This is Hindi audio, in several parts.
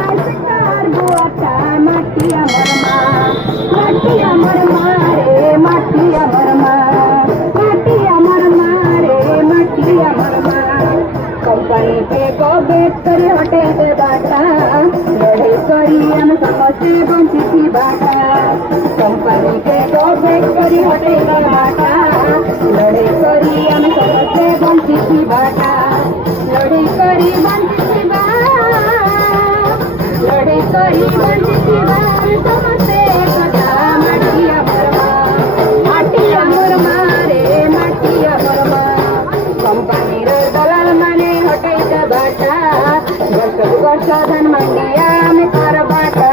নাই সরকার বুয়াটা মাটি আমার মা রে মাটি আমার মা রে মাটি আমার মা कंपनी के को बेच कर हटे दे बाटा लड़े करी हम समझे बंची थी बाटा कंपनी के को बेच कर हटे दे बाटा लड़े करी हम समझे बंची थी बाटा लड़े करी बंची थी लड़े करी बंची थी समझे बाटा माटिया मरमा रे माटिया मरमा कंपनी रे दलाल माने हटाई दे बाटा वर्ष धन मंडिया में कर बाटा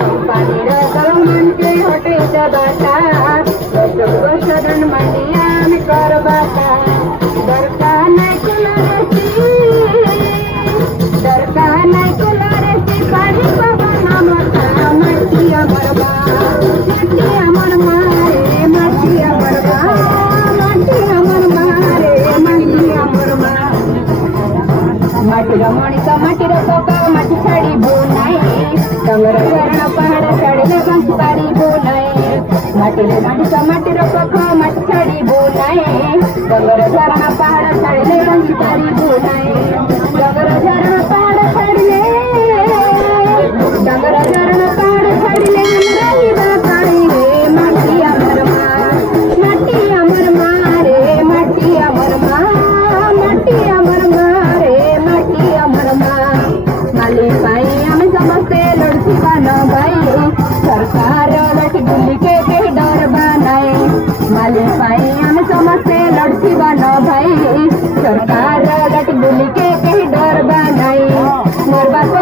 कंपनी रे दलाल मान के हटाई दे बाटा वर्ष धन मंडिया में कर बाटा दरकार नहीं कुला रे पानी बाबा नाम था माटिया मरबा रे माटिया मरबा माटी रमणी का माटी रोका माटी छाड़ी बोनाई डंगर चरण पहाड़ चढ़ले बंसुपारी बोनाई माटी का माटी रोका माटी छाड़ी बोनाई डंगर चरण पहाड़ चढ़ले बंसुपारी बोनाई डंगर चरण पहाड़ चढ़ले डंगर चरण पहाड़ चढ़ले रही बाताई रे माटी अमर मा रे माटी अमर मा माली पाई हमें समझते लड़की बनो भाई सरकार लड़की गुल्ली के कहीं डर बनाए माली पाई हमें समझते लड़की बनो भाई सरकार लड़की गुल्ली के कहीं डर बनाए मोर बात